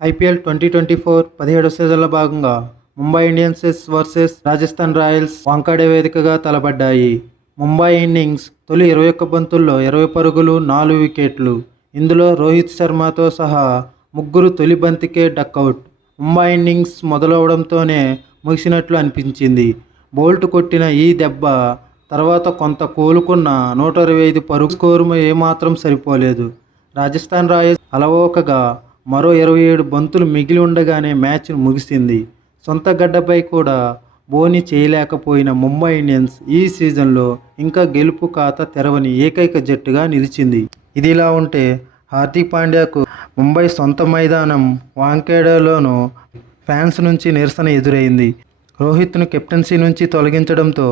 IPL 2024 17వ సీజన్లో భాగంగా Mumbai Indians versus Rajasthan Royals Wankhede వేదికగా తలపడ్డాయి. ముంబై ఇన్నింగ్స్ తొలి 21 బంతుల్లో 20 పరుగులు, 4 వికెట్లు. ఇందులో రోహిత్ శర్మతో సహా ముగ్గురు తొలి బంతికే డకౌట్. ముంబై ఇన్నింగ్స్ మొదలవడంతోనే ముగిసినట్లు అనిపించింది. బోల్ట్ కొట్టిన ఈ దెబ్బ తర్వాత కొంత కోలుకున్న 125 పరుగు స్కోరు ఏమాత్రం సరిపోలేదు. రాజస్థాన్ రాయల్స్ అలవోకగా మరో 27 బంతులు మిగిలి ఉండగానే మ్యాచ్ ముగిసింది. సొంత గడ్డపై కూడా బోణీ చేయలేకపోయిన ముంబై ఇండియన్స్ ఈ సీజన్లో ఇంకా గెలుపు ఖాతా తెరవని ఏకైక జట్టుగా నిలిచింది. ఇదిలా ఉంటే హార్దిక్ పాండ్యాకు ముంబై సొంత మైదానం వాంఖేడేలోనూ ఫ్యాన్స్ నుంచి నిరసన ఎదురైంది. రోహిత్ను కెప్టెన్సీ నుంచి తొలగించడంతో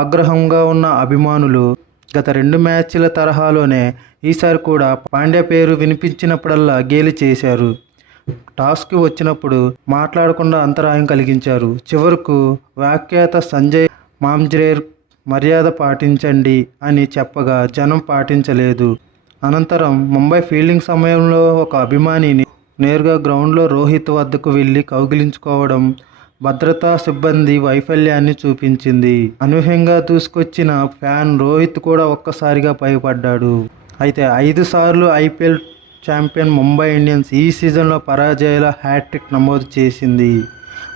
ఆగ్రహంగా ఉన్న అభిమానులు గత 2 మ్యాచ్ల తరహాలోనే ఈసారి కూడా పాండ్యా పేరు వినిపించినప్పుడల్లా గేలి చేశారు. టాస్కు వచ్చినప్పుడు మాట్లాడకుండా అంతరాయం కలిగించారు. చివరకు వ్యాఖ్యాత సంజయ్ మాంజ్రేకర్ మర్యాద పాటించండి అని చెప్పగా జనం పాటించలేదు. అనంతరం ముంబై ఫీల్డింగ్ సమయంలో ఒక అభిమానిని నేరుగా గ్రౌండ్లో రోహిత్ వద్దకు వెళ్లి కౌగిలించుకోవడం భద్రతా సిబ్బంది వైఫల్యాన్ని చూపించింది. అనూహ్యంగా దూసుకొచ్చిన ఫ్యాన్ రోహిత్ కూడా ఒక్కసారిగా భయపడ్డాడు. అయితే 5 సార్లు ఐపీఎల్ ఛాంపియన్ ముంబై ఇండియన్స్ ఈ సీజన్లో పరాజయాల హ్యాట్రిక్ నమోదు చేసింది.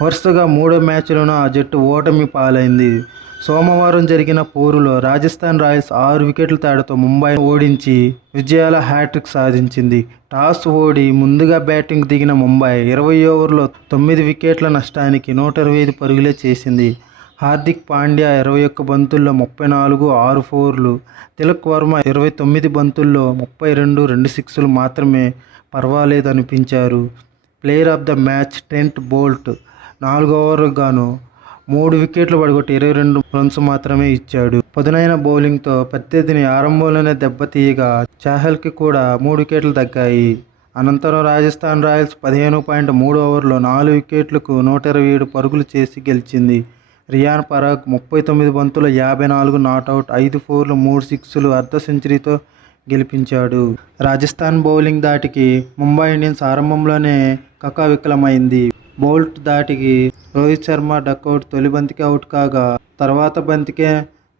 వరుసగా 3వ మ్యాచ్లోనూ ఆ జట్టు ఓటమి పాలైంది. సోమవారం జరిగిన పోరులో రాజస్థాన్ రాయల్స్ 6 వికెట్ల తేడాతో ముంబైని ఓడించి విజయాల హ్యాట్రిక్ సాధించింది. టాస్ ఓడి ముందుగా బ్యాటింగ్ దిగిన ముంబై 20 ఓవర్లలో 9 వికెట్ల నష్టానికి 125 పరుగులే చేసింది. హార్దిక్ పాండ్యా 21 బంతుల్లో 34, 6 ఫోర్లు. తిలక్ వర్మ 29 బంతుల్లో 32, 2 సిక్స్లు మాత్రమే పర్వాలేదనిపించారు. Player of the match Trent Boult 4 ఓవర్లకు గాను 3 వికెట్లు పడగొట్టి 22 రన్స్ మాత్రమే ఇచ్చాడు. పదునైన బౌలింగ్తో ప్రత్యర్థిని ఆరంభంలోనే దెబ్బతీయగా చాహల్కి కూడా 3 వికెట్లు దక్కాయి. అనంతరం రాజస్థాన్ రాయల్స్ 15.3 ఓవర్లలో 4 వికెట్లకు 127 పరుగులు చేసి గెలిచింది. రియాన్ పరాగ్ 39 బంతుల్లో 54 నాటౌట్, 5 ఫోర్లు, 3 సిక్స్లు, అర్ధ సెంచరీతో గెలిపించాడు. రాజస్థాన్ బౌలింగ్ ధాటికి ముంబై ఇండియన్స్ ఆరంభంలోనే కకావికలమైంది. బోల్ట్ ధాటికి రోహిత్ శర్మ డకౌట్. తొలి బంతికే అవుట్ కాగా తర్వాత బంతికే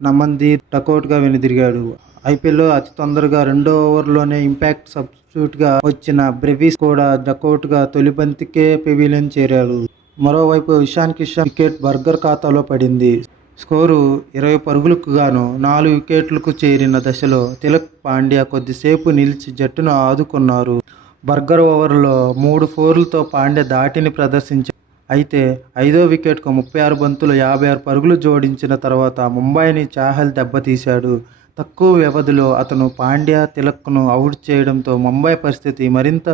నమన్దీప్ డకౌట్గా వెనుదిరిగాడు. ఐపీఎల్లో అతి తొందరగా 2వ ఓవర్లోనే ఇంపాక్ట్ సబ్స్టిట్యూట్గా వచ్చిన బ్రెవిస్ కూడా డకౌట్గా తొలి బంతికే పెవిలియన్ చేరాడు. మరోవైపు ఇషాన్ కిషన్ వికెట్ బర్గర్ ఖాతాలో పడింది. స్కోరు 20 పరుగులకు గాను 4 వికెట్లకు చేరిన దశలో తిలక్, పాండ్యా కొద్దిసేపు నిలిచి జట్టును ఆదుకున్నారు. బర్గర్ ఓవర్లో 3 ఫోర్లతో పాండ్యా ధాటిని ప్రదర్శించాడు. అయితే 5వ వికెట్కు 36 బంతులు 56 పరుగులు జోడించిన తర్వాత ముంబైని చాహల్ దెబ్బతీశాడు. తక్కువ వ్యవధిలో అతను పాండ్యా, తిలక్ను అవుట్ చేయడంతో ముంబై పరిస్థితి మరింత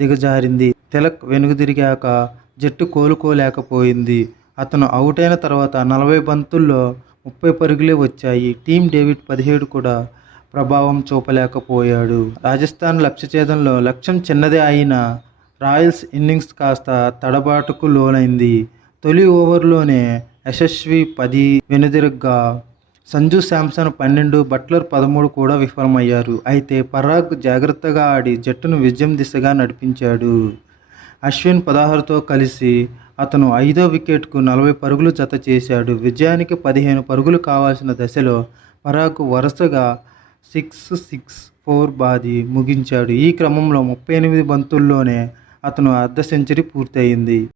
దిగజారింది. తిలక్ వెనుదిరిగాక జట్టు కోలుకోలేకపోయింది. అతను అవుట్ అయిన తర్వాత 40 బంతుల్లో 30 పరుగులే వచ్చాయి. టీమ్ డేవిడ్ 17 కూడా ప్రభావం చూపలేకపోయాడు. రాజస్థాన్ లక్ష్యఛేదంలో లక్ష్యం చిన్నదే అయినా రాయల్స్ ఇన్నింగ్స్ కాస్త తడబాటుకు లోనైంది. తొలి ఓవర్లోనే యశస్వి 10 వెనుదిరగ్గా సంజు శాంసన్ 12, బట్లర్ 13 కూడా విఫలమయ్యారు. అయితే పరాగ్ జాగ్రత్తగా ఆడి జట్టును విజయం దిశగా నడిపించాడు. అశ్విన్ 16తో కలిసి అతను 5వ వికెట్కు 40 పరుగులు జత చేశాడు. విజయానికి 15 పరుగులు కావాల్సిన దశలో పరాగ్ వరుసగా 6, 6, 4 బాది ముగించాడు. ఈ క్రమంలో 38 బంతుల్లోనే అతను అర్ధ సెంచరీ పూర్తయింది.